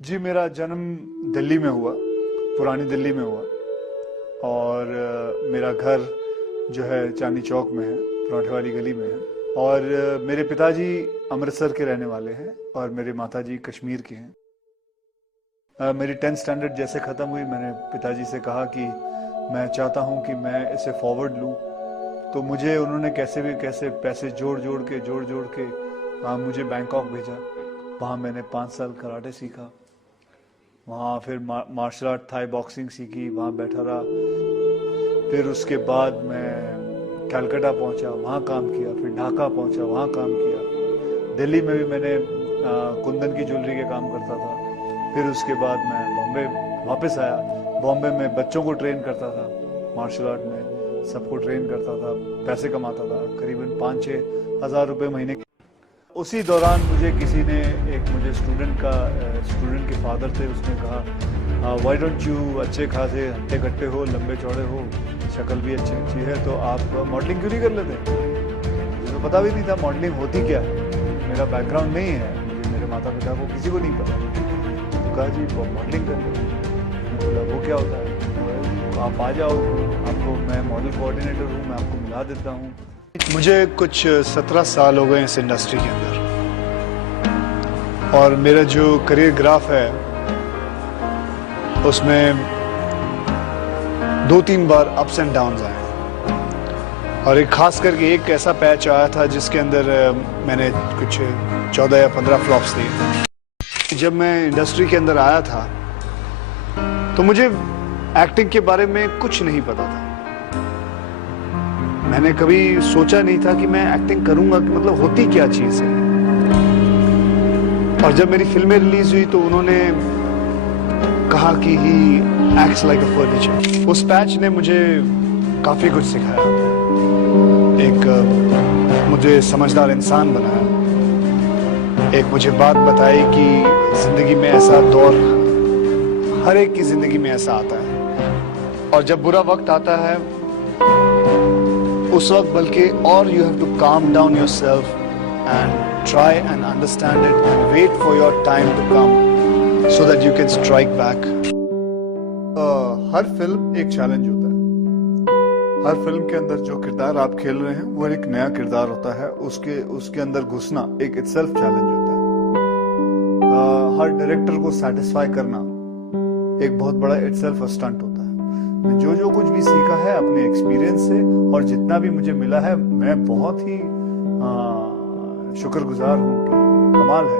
जी, मेरा जन्म दिल्ली में हुआ, पुरानी दिल्ली में हुआ। और मेरा घर जो है चांदनी चौक में है, पराठे वाली गली में है। और मेरे पिताजी अमृतसर के रहने वाले हैं और मेरे माताजी कश्मीर के हैं। मेरी 10th स्टैंडर्ड जैसे ख़त्म हुई, मैंने पिताजी से कहा कि मैं चाहता हूँ कि मैं इसे फॉरवर्ड लूँ। तो मुझे उन्होंने कैसे भी कैसे पैसे जोड़ जोड़ के मुझे बैंकॉक भेजा। वहाँ मैंने 5 साल कराटे सीखा। वहाँ फिर मार्शल आर्ट, थाई बॉक्सिंग सीखी, वहाँ बैठा रहा। फिर उसके बाद मैं कलकत्ता पहुँचा, वहाँ काम किया। फिर ढाका पहुँचा, वहाँ काम किया। दिल्ली में भी मैंने कुंदन की ज्वेलरी के काम करता था। फिर उसके बाद मैं बॉम्बे वापस आया। बॉम्बे में बच्चों को ट्रेन करता था, मार्शल आर्ट में सबको ट्रेन करता था, पैसे कमाता था, करीबन 5-6 हज़ार रुपये महीने। उसी दौरान मुझे किसी ने, एक मुझे स्टूडेंट के फादर थे, उसने कहा व्हाई डोंट यू, अच्छे खासे हट्टे कट्टे हो, लंबे चौड़े हो, शक्ल भी अच्छी अच्छी है, तो आप मॉडलिंग क्यों नहीं कर लेते। मुझे तो पता भी नहीं था मॉडलिंग होती क्या है, मेरा बैकग्राउंड नहीं है, मेरे माता पिता को किसी को नहीं पता। तो कहा जी मॉडलिंग कर लो। मैंने बोला वो क्या होता है। तो आप आ जाओ, आपको मैं मॉडल कोऑर्डिनेटर हूँ, मैं आपको मिला देता हूँ। मुझे कुछ 17 साल हो गए इस इंडस्ट्री के अंदर, और मेरा जो करियर ग्राफ है उसमें 2-3 बार अप्स एंड डाउन्स आए, और एक खास करके एक ऐसा पैच आया था जिसके अंदर मैंने कुछ 14 या 15 फ्लॉप्स दिए। जब मैं इंडस्ट्री के अंदर आया था तो मुझे एक्टिंग के बारे में कुछ नहीं पता था। मैंने कभी सोचा नहीं था कि मैं एक्टिंग करूंगा, कि मतलब होती क्या चीज़ है। और जब मेरी फिल्में रिलीज हुई तो उन्होंने कहा कि he acts like a furniture. उस पैच ने मुझे काफ़ी कुछ सिखाया, एक मुझे समझदार इंसान बनाया, एक मुझे बात बताई कि ज़िंदगी में ऐसा दौर, हर एक की ज़िंदगी में ऐसा आता है, और जब बुरा वक्त आता है उस वक्त बल्कि और you have to calm down yourself and try and understand it and wait for your time to come so that you can strike back. हर फिल्म एक चैलेंज होता है। हर फिल्म के अंदर जो किरदार आप खेल रहे हैं वो एक नया किरदार होता है, उसके अंदर घुसना एक इटसेल्फ चैलेंज होता है। हर डायरेक्टर को सेटिस्फाई करना एक बहुत बड़ा इटसेल्फ स्टंट होता है। जो कुछ भी सीखा है अपने एक्सपीरियंस से, और जितना भी मुझे मिला है, मैं बहुत ही शुक्रगुजार हूँ कि कमाल है।